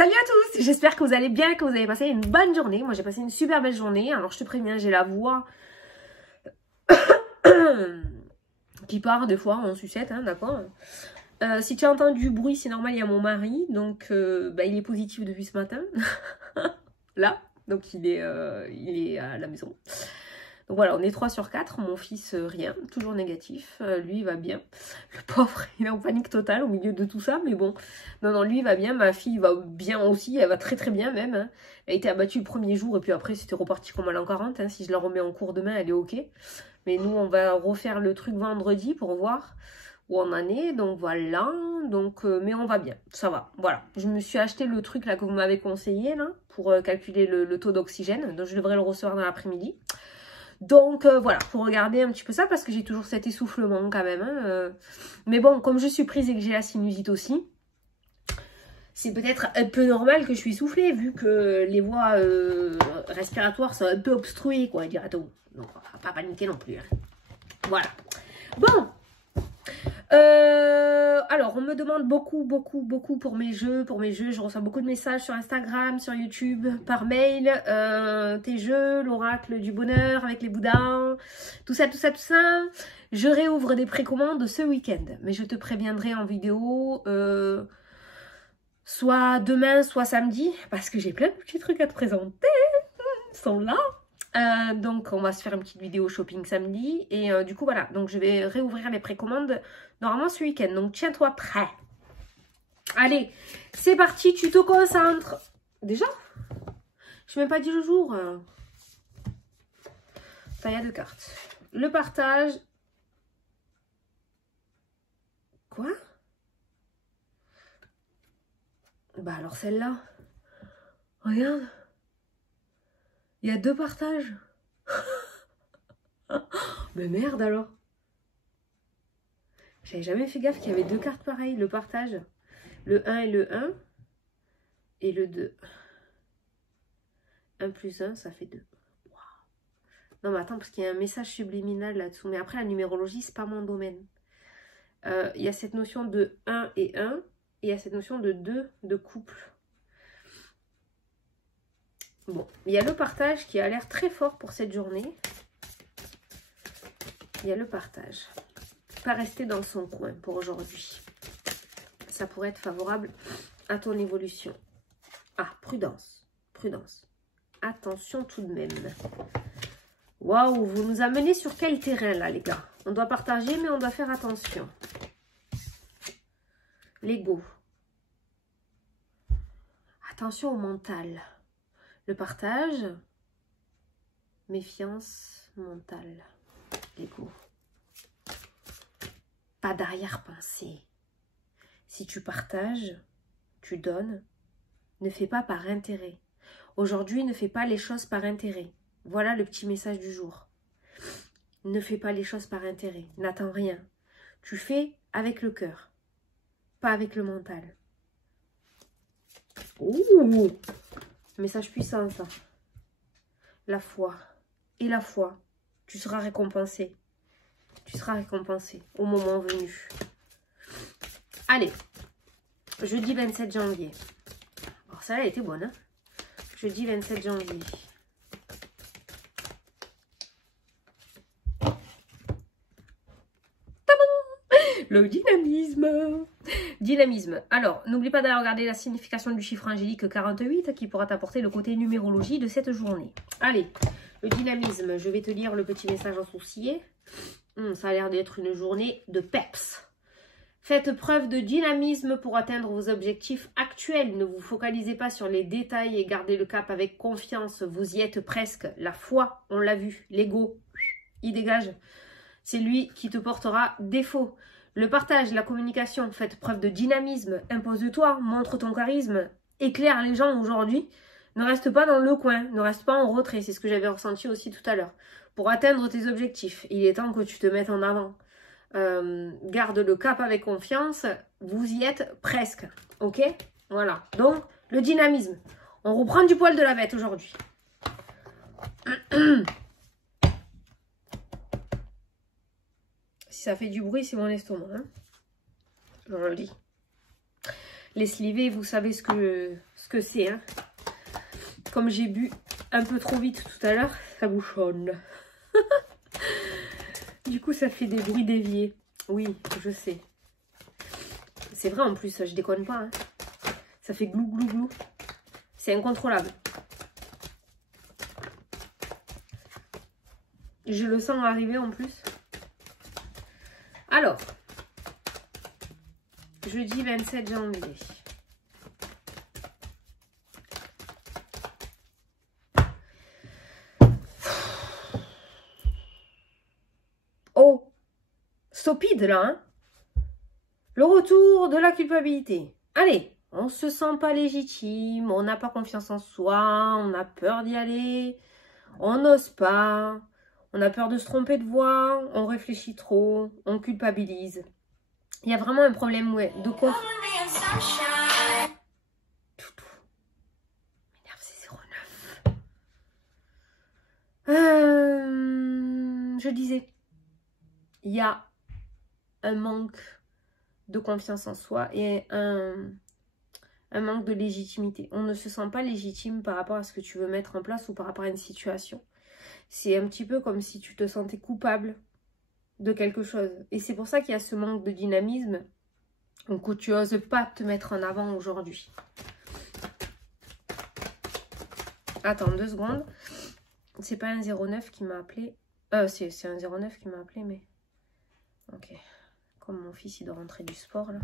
Salut à tous, j'espère que vous allez bien, que vous avez passé une bonne journée. Moi j'ai passé une super belle journée. Alors je te préviens, j'ai la voix qui part des fois en sucette, hein, d'accord. Si tu as entendu du bruit, c'est normal, il y a mon mari. Donc il est positif depuis ce matin. Là, donc il est à la maison. Donc voilà, on est 3 sur 4, mon fils rien, toujours négatif, lui il va bien, le pauvre il est en panique totale au milieu de tout ça, mais bon, non lui il va bien, ma fille va bien aussi, elle va très très bien même, hein. Elle a été abattue le premier jour et puis après c'était reparti comme à l'an 40, hein. Si je la remets en cours demain elle est ok, mais nous on va refaire le truc vendredi pour voir où on en est, donc voilà, donc mais on va bien, ça va, voilà. Je me suis acheté le truc là que vous m'avez conseillé là, pour calculer le taux d'oxygène, donc je devrais le recevoir dans l'après-midi. Donc voilà, faut regarder un petit peu ça parce que j'ai toujours cet essoufflement quand même. Hein, mais bon, comme je suis prise et que j'ai la sinusite aussi, c'est peut-être un peu normal que je suis essoufflée vu que les voies respiratoires sont un peu obstruées, quoi, dirait-on. Donc on va pas paniquer non plus. Hein. Voilà. Bon. Alors, on me demande beaucoup pour mes jeux. Je reçois beaucoup de messages sur Instagram, sur YouTube, par mail. Tes jeux, l'oracle du bonheur avec les boudins, tout ça. Je réouvre des précommandes ce week-end. Mais je te préviendrai en vidéo, soit demain, soit samedi, parce que j'ai plein de petits trucs à te présenter. Ils sont là. Donc on va se faire une petite vidéo shopping samedi et du coup voilà, donc je vais réouvrir les précommandes normalement ce week-end, donc tiens-toi prêt. Allez, c'est parti, tu te concentres. Déjà je n'ai même pas dit le jour. Ça y a 2 cartes. Le partage. Quoi? Bah alors celle-là, regarde, il y a 2 partages. Mais merde alors. J'avais jamais fait gaffe qu'il y avait 2 cartes pareilles, le partage. Le 1 et le 1. Et le 2. 1 plus 1, ça fait 2. Wow. Non mais attends, parce qu'il y a un message subliminal là-dessous. Mais après, la numérologie, c'est pas mon domaine. Il y a cette notion de 1 et 1. Et il y a cette notion de 2 de couple. Bon, il y a le partage qui a l'air très fort pour cette journée. Il y a le partage. Pas rester dans son coin pour aujourd'hui. Ça pourrait être favorable à ton évolution. Ah, prudence. Prudence. Attention tout de même. Waouh, vous nous amenez sur quel terrain là les gars? On doit partager mais on doit faire attention. L'ego. Attention au mental. Le partage. Méfiance mentale. L'ego. Pas d'arrière-pensée. Si tu partages, tu donnes, ne fais pas par intérêt. Aujourd'hui, ne fais pas les choses par intérêt. Voilà le petit message du jour. Ne fais pas les choses par intérêt. N'attends rien. Tu fais avec le cœur, pas avec le mental. Ouh! Message puissant, ça. La foi. Et la foi, tu seras récompensé. Tu seras récompensé au moment venu. Allez, jeudi 27 janvier. Alors ça, elle a été bonne, hein? Jeudi 27 janvier. Le dynamisme. Dynamisme. Alors, n'oublie pas d'aller regarder la signification du chiffre angélique 48 qui pourra t'apporter le côté numérologie de cette journée. Allez, le dynamisme. Je vais te lire le petit message en sourcillé. Ça a l'air d'être une journée de peps. Faites preuve de dynamisme pour atteindre vos objectifs actuels. Ne vous focalisez pas sur les détails et gardez le cap avec confiance. Vous y êtes presque. La foi, on l'a vu. L'ego, il dégage. C'est lui qui te portera défaut. Le partage, la communication, faites preuve de dynamisme. Impose-toi, montre ton charisme. Éclaire les gens aujourd'hui. Ne reste pas dans le coin. Ne reste pas en retrait. C'est ce que j'avais ressenti aussi tout à l'heure. Pour atteindre tes objectifs, il est temps que tu te mettes en avant. Garde le cap avec confiance, vous y êtes presque, ok? Voilà, donc le dynamisme. On reprend du poil de la bête aujourd'hui. Si ça fait du bruit, c'est mon estomac, hein? Je le dis. Les slivés, vous savez ce que c'est. Hein. Comme j'ai bu un peu trop vite tout à l'heure, ça bouchonne. Du coup, ça fait des bruits d'évier. Oui, je sais. C'est vrai en plus, je déconne pas. Hein. Ça fait glou glou glou. C'est incontrôlable. Je le sens arriver en plus. Alors, jeudi 27 janvier. Oh, stupide là, hein? Le retour de la culpabilité. Allez, on se sent pas légitime, on n'a pas confiance en soi, on a peur d'y aller, on n'ose pas, on a peur de se tromper de voie, on réfléchit trop, on culpabilise. Il y a vraiment un problème de confiance. Toutou. M'énerve, c'est 09. Je disais, il y a un manque de confiance en soi et un manque de légitimité. On ne se sent pas légitime par rapport à ce que tu veux mettre en place ou par rapport à une situation. C'est un petit peu comme si tu te sentais coupable de quelque chose. Et c'est pour ça qu'il y a ce manque de dynamisme, donc où tu n'oses pas te mettre en avant aujourd'hui. Attends 2 secondes. C'est pas un 09 qui m'a appelé. C'est un 09 qui m'a appelé, mais... Ok. Comme mon fils, il doit rentrer du sport, là.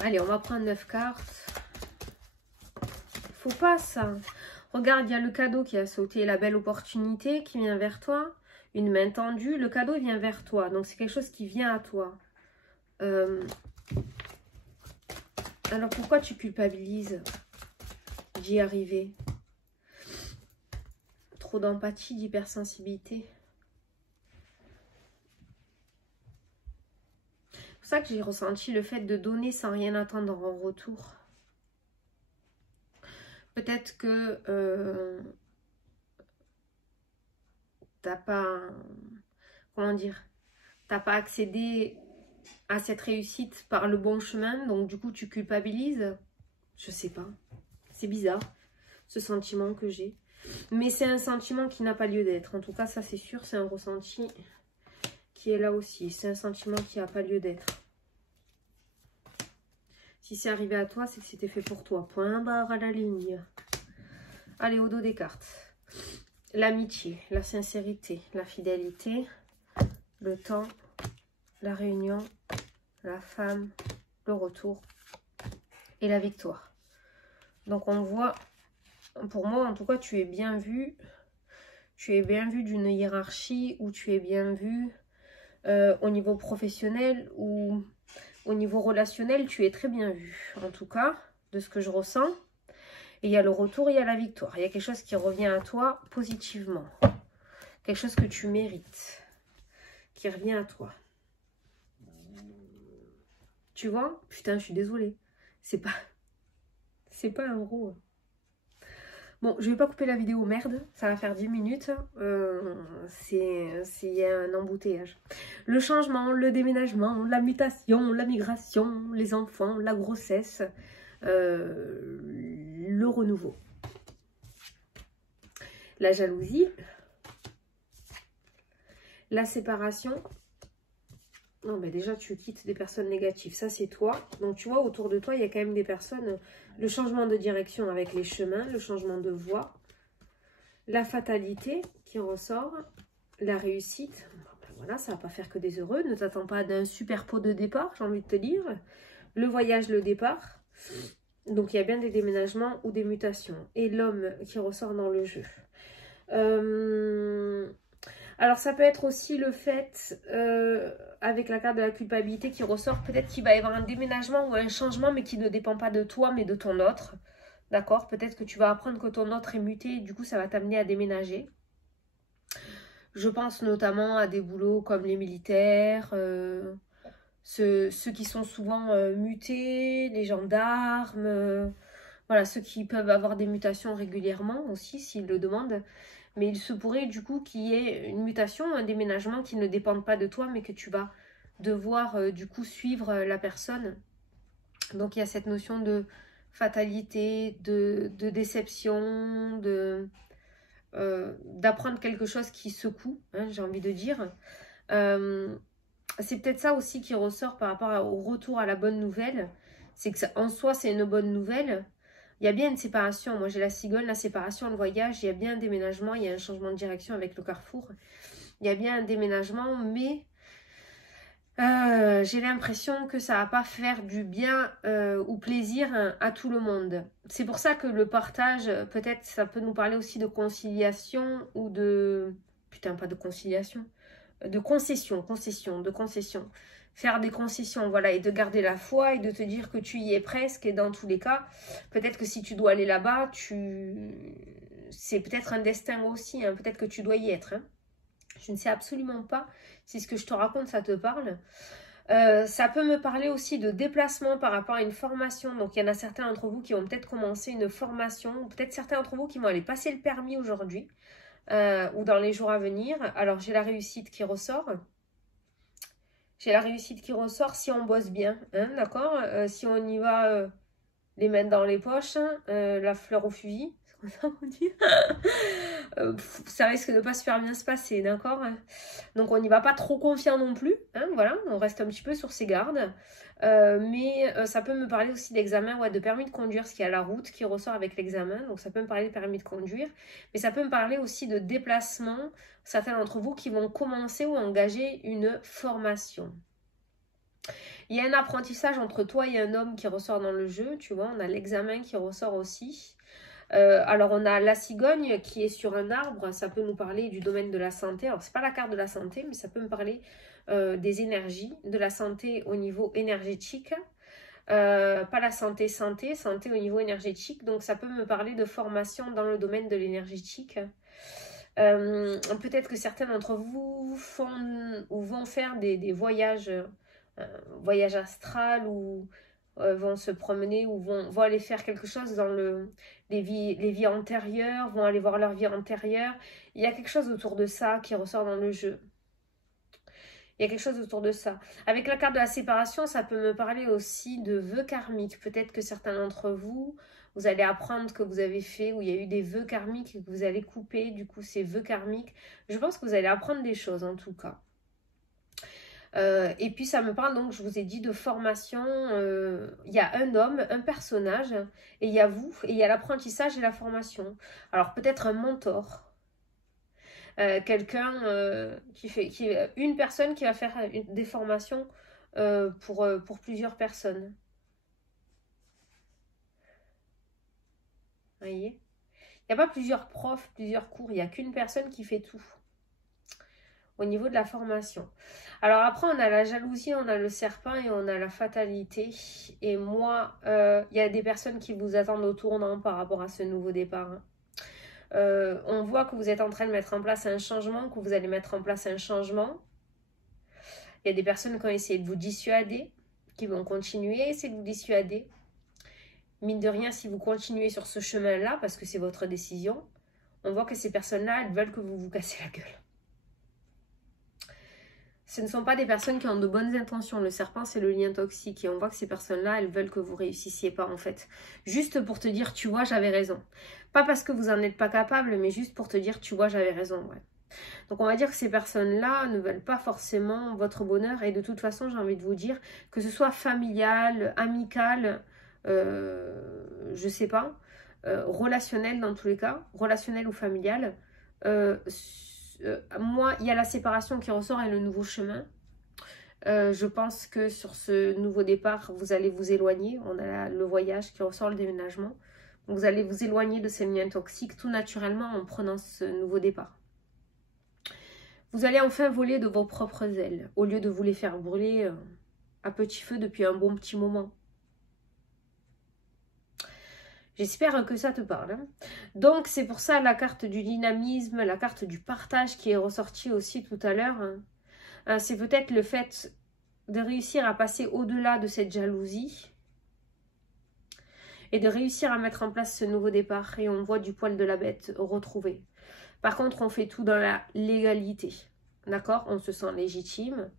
Allez, on va prendre 9 cartes. Faut pas, ça. Regarde, il y a le cadeau qui a sauté. La belle opportunité qui vient vers toi. Une main tendue. Le cadeau, il vient vers toi. Donc, c'est quelque chose qui vient à toi. Alors, pourquoi tu culpabilises d'y arriver? Trop d'empathie, d'hypersensibilité. C'est pour ça que j'ai ressenti le fait de donner sans rien attendre en retour. Peut-être que t'as pas, comment dire, t'as pas accédé à cette réussite par le bon chemin, donc du coup tu culpabilises. Je sais pas, c'est bizarre ce sentiment que j'ai, mais c'est un sentiment qui n'a pas lieu d'être. En tout cas, ça c'est sûr, c'est un ressenti qui est là aussi. C'est un sentiment qui n'a pas lieu d'être. Si c'est arrivé à toi, c'est que c'était fait pour toi. Point barre à la ligne. Allez, au dos des cartes. L'amitié, la sincérité, la fidélité, le temps, la réunion, la femme, le retour et la victoire. Donc on voit, pour moi en tout cas, tu es bien vu. Tu es bien vu d'une hiérarchie, ou tu es bien vu au niveau professionnel ou au niveau relationnel, tu es très bien vu. En tout cas, de ce que je ressens. Et il y a le retour, il y a la victoire. Il y a quelque chose qui revient à toi positivement. Quelque chose que tu mérites. Qui revient à toi. Tu vois? Putain, je suis désolée. C'est pas un euro. Bon, je vais pas couper la vidéo, merde. Ça va faire 10 minutes. Il y a un embouteillage. Le changement, le déménagement, la mutation, la migration, les enfants, la grossesse, le renouveau. La jalousie. La séparation. Non, mais déjà, tu quittes des personnes négatives. Ça, c'est toi. Donc, tu vois, autour de toi, il y a quand même des personnes... Le changement de direction avec les chemins, le changement de voie, la fatalité qui ressort, la réussite. Ben voilà, ça va pas faire que des heureux. Ne t'attends pas d'un super pot de départ, j'ai envie de te dire. Le voyage, le départ. Donc, il y a bien des déménagements ou des mutations. Et l'homme qui ressort dans le jeu. Alors, ça peut être aussi le fait, avec la carte de la culpabilité qui ressort, peut-être qu'il va y avoir un déménagement ou un changement, mais qui ne dépend pas de toi, mais de ton autre. D'accord? Peut-être que tu vas apprendre que ton autre est muté, et du coup, ça va t'amener à déménager. Je pense notamment à des boulots comme les militaires, ceux qui sont souvent mutés, les gendarmes, voilà, ceux qui peuvent avoir des mutations régulièrement aussi, s'ils le demandent. Mais il se pourrait du coup qu'il y ait une mutation, un déménagement qui ne dépende pas de toi, mais que tu vas devoir du coup suivre la personne. Donc il y a cette notion de fatalité, de déception, d'apprendre quelque chose qui secoue, hein, j'ai envie de dire. C'est peut-être ça aussi qui ressort par rapport au retour à la bonne nouvelle. C'est que en soi, c'est une bonne nouvelle. Il y a bien une séparation. Moi, j'ai la cigogne, la séparation, le voyage. Il y a bien un déménagement. Il y a un changement de direction avec le carrefour. Il y a bien un déménagement, mais j'ai l'impression que ça va pas faire du bien ou plaisir à tout le monde. C'est pour ça que le partage, peut-être, ça peut nous parler aussi de conciliation ou de... Putain, pas de conciliation. De concession. Faire des concessions, voilà, et de garder la foi et de te dire que tu y es presque. Et dans tous les cas, peut-être que si tu dois aller là-bas, c'est peut-être un destin aussi, hein, peut-être que tu dois y être. Hein. Je ne sais absolument pas si ce que je te raconte, ça te parle. Ça peut me parler aussi de déplacement par rapport à une formation. Donc, il y en a certains d'entre vous qui vont peut-être commencer une formation, ou peut-être certains d'entre vous qui vont aller passer le permis aujourd'hui. Ou dans les jours à venir. Alors j'ai la réussite qui ressort. J'ai la réussite qui ressort si on bosse bien, hein, d'accord, si on y va les mains dans les poches, la fleur au fusil, c'est comme ça qu'on dit. Ça risque de pas super bien se passer, d'accord. Donc on n'y va pas trop confiant non plus, hein, voilà, on reste un petit peu sur ses gardes. Mais ça peut me parler aussi d'examen, ouais, de permis de conduire, ce qui est à la route qui ressort avec l'examen. Donc ça peut me parler de permis de conduire, mais ça peut me parler aussi de déplacement. Certains d'entre vous qui vont commencer ou engager une formation. Il y a un apprentissage entre toi et un homme qui ressort dans le jeu, tu vois, on a l'examen qui ressort aussi. Alors on a la cigogne qui est sur un arbre, ça peut nous parler du domaine de la santé. Alors c'est pas la carte de la santé, mais ça peut me parler des énergies, de la santé au niveau énergétique. Pas la santé au niveau énergétique. Donc ça peut me parler de formation dans le domaine de l'énergétique. Peut-être que certains d'entre vous font ou vont faire des voyages, voyages astral ou vont se promener ou vont aller faire quelque chose dans les vies antérieures, vont aller voir leur vie antérieure. Il y a quelque chose autour de ça qui ressort dans le jeu. Il y a quelque chose autour de ça. Avec la carte de la séparation, ça peut me parler aussi de vœux karmiques. Peut-être que certains d'entre vous, vous allez apprendre que vous avez fait, où il y a eu des vœux karmiques et que vous allez couper, du coup, ces vœux karmiques. Je pense que vous allez apprendre des choses, en tout cas. Et puis, ça me parle, donc, je vous ai dit, de formation. Il y a un homme, un personnage, et il y a vous, et il y a l'apprentissage et la formation. Alors, peut-être un mentor. Quelqu'un une personne qui va faire des formations pour plusieurs personnes. Vous voyez ? Il n'y a pas plusieurs profs, plusieurs cours, il n'y a qu'une personne qui fait tout au niveau de la formation. Alors après, on a la jalousie, on a le serpent et on a la fatalité. Et moi, il y a des personnes qui vous attendent au tournant par rapport à ce nouveau départ. Hein. On voit que vous êtes en train de mettre en place un changement, que vous allez mettre en place un changement. Il y a des personnes qui ont essayé de vous dissuader, qui vont continuer à essayer de vous dissuader. Mine de rien, si vous continuez sur ce chemin-là, parce que c'est votre décision, on voit que ces personnes-là, elles veulent que vous vous cassez la gueule. Ce ne sont pas des personnes qui ont de bonnes intentions. Le serpent, c'est le lien toxique. Et on voit que ces personnes-là, elles veulent que vous réussissiez pas, en fait. Juste pour te dire, tu vois, j'avais raison. Pas parce que vous en êtes pas capable, mais juste pour te dire, tu vois, j'avais raison, ouais. Donc, on va dire que ces personnes-là ne veulent pas forcément votre bonheur. Et de toute façon, j'ai envie de vous dire, que ce soit familial, amical, je sais pas, relationnel dans tous les cas, relationnel ou familial, moi, il y a la séparation qui ressort et le nouveau chemin. Je pense que sur ce nouveau départ, vous allez vous éloigner. On a le voyage qui ressort, le déménagement. Donc, vous allez vous éloigner de ces liens toxiques tout naturellement en prenant ce nouveau départ. Vous allez enfin voler de vos propres ailes, au lieu de vous les faire brûler à petit feu depuis un bon petit moment. J'espère que ça te parle. Hein. Donc, c'est pour ça la carte du dynamisme, la carte du partage qui est ressortie aussi tout à l'heure. Hein. C'est peut-être le fait de réussir à passer au-delà de cette jalousie et de réussir à mettre en place ce nouveau départ. Et on voit du poil de la bête retrouvé. Par contre, on fait tout dans la légalité. D'accord ? On se sent légitime.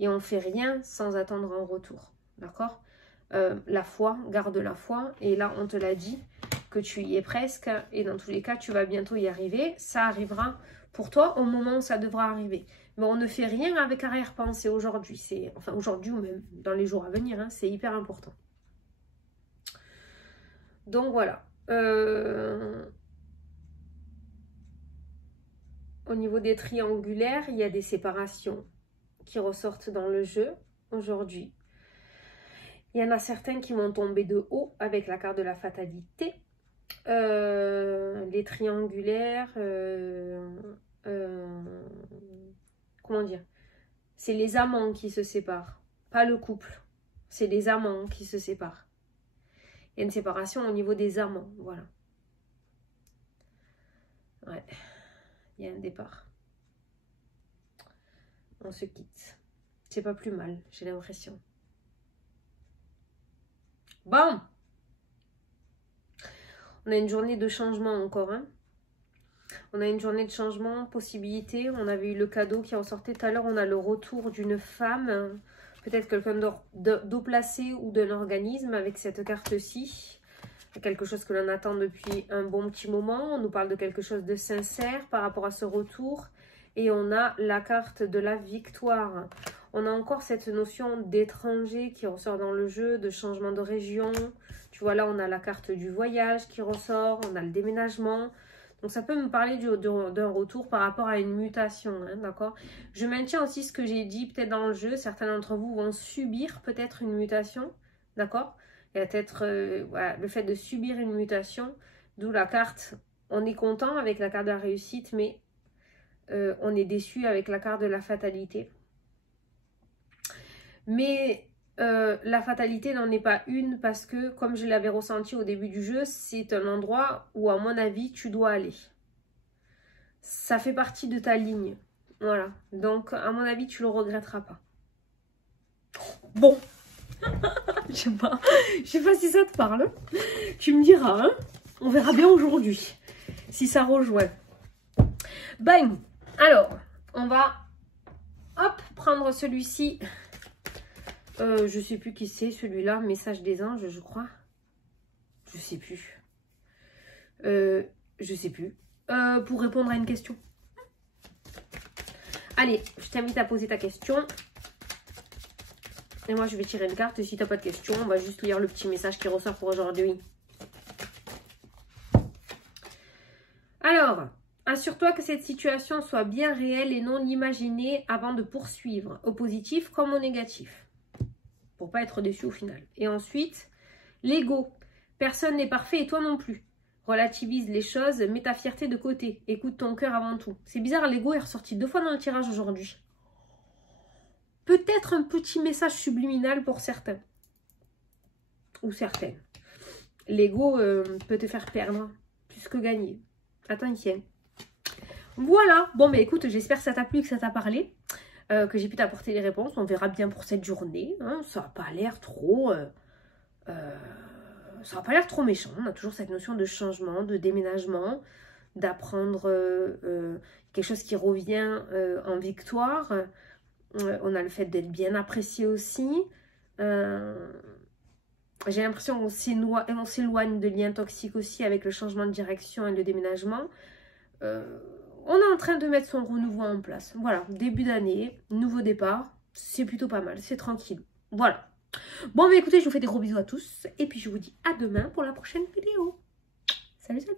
Et on ne fait rien sans attendre un retour. D'accord? La foi, garde la foi. Et là, on te l'a dit que tu y es presque. Et dans tous les cas, tu vas bientôt y arriver. Ça arrivera pour toi au moment où ça devra arriver. Mais on ne fait rien avec arrière-pensée aujourd'hui. Enfin, aujourd'hui ou même dans les jours à venir. Hein, c'est hyper important. Donc voilà. Au niveau des triangulaires, il y a des séparations qui ressortent dans le jeu aujourd'hui. Il y en a certains qui vont tomber de haut avec la carte de la fatalité. Les triangulaires, comment dire? C'est les amants qui se séparent, pas le couple. C'est les amants qui se séparent. Il y a une séparation au niveau des amants, voilà. Ouais, il y a un départ. On se quitte. C'est pas plus mal, j'ai l'impression. Bon, on a une journée de changement encore. Hein. On a une journée de changement, possibilité. On avait eu le cadeau qui ressortait tout à l'heure. On a le retour d'une femme, peut-être quelqu'un d'eau placé ou d'un organisme avec cette carte-ci. Quelque chose que l'on attend depuis un bon petit moment. On nous parle de quelque chose de sincère par rapport à ce retour. Et on a la carte de la victoire. On a encore cette notion d'étranger qui ressort dans le jeu, de changement de région. Tu vois, là, on a la carte du voyage qui ressort, on a le déménagement. Donc, ça peut me parler d'un retour par rapport à une mutation, hein, d'accord? Je maintiens aussi ce que j'ai dit peut-être dans le jeu. Certains d'entre vous vont subir peut-être une mutation, d'accord? Il y a peut-être voilà, le fait de subir une mutation, d'où la carte, on est content avec la carte de la réussite, mais on est déçu avec la carte de la fatalité. Mais la fatalité n'en est pas une parce que, comme je l'avais ressenti au début du jeu, c'est un endroit où, à mon avis, tu dois aller. Ça fait partie de ta ligne. Voilà. Donc, à mon avis, tu le regretteras pas. Bon. Je sais pas si ça te parle. Tu me diras, hein. On verra bien aujourd'hui si ça rejoint. Bang. Alors, on va hop prendre celui-ci. Je sais plus qui c'est celui-là, message des anges, je crois. Je sais plus. Je sais plus. Pour répondre à une question. Allez, je t'invite à poser ta question. Et moi, je vais tirer une carte. Si tu n'as pas de question, on va juste lire le petit message qui ressort pour aujourd'hui. Alors, assure-toi que cette situation soit bien réelle et non imaginée avant de poursuivre, au positif comme au négatif. Pour pas être déçu au final. Et ensuite, l'ego. Personne n'est parfait et toi non plus. Relativise les choses, mets ta fierté de côté. Écoute ton cœur avant tout. C'est bizarre, l'ego est ressorti 2 fois dans le tirage aujourd'hui. Peut-être un petit message subliminal pour certains. Ou certaines. L'ego peut te faire perdre plus que gagner. Attention. Voilà. Bon, mais écoute, j'espère que ça t'a plu, que ça t'a parlé. Que j'ai pu t'apporter les réponses. On verra bien pour cette journée. Hein. Ça n'a pas l'air trop... ça n'a pas l'air trop méchant. On a toujours cette notion de changement, de déménagement, d'apprendre quelque chose qui revient en victoire. On a le fait d'être bien apprécié aussi. J'ai l'impression qu'on s'éloigne de liens toxiques aussi avec le changement de direction et le déménagement. On est en train de mettre son renouveau en place. Voilà, début d'année, nouveau départ. C'est plutôt pas mal, c'est tranquille. Voilà. Bon, mais écoutez, je vous fais des gros bisous à tous. Et puis, je vous dis à demain pour la prochaine vidéo. Salut, salut.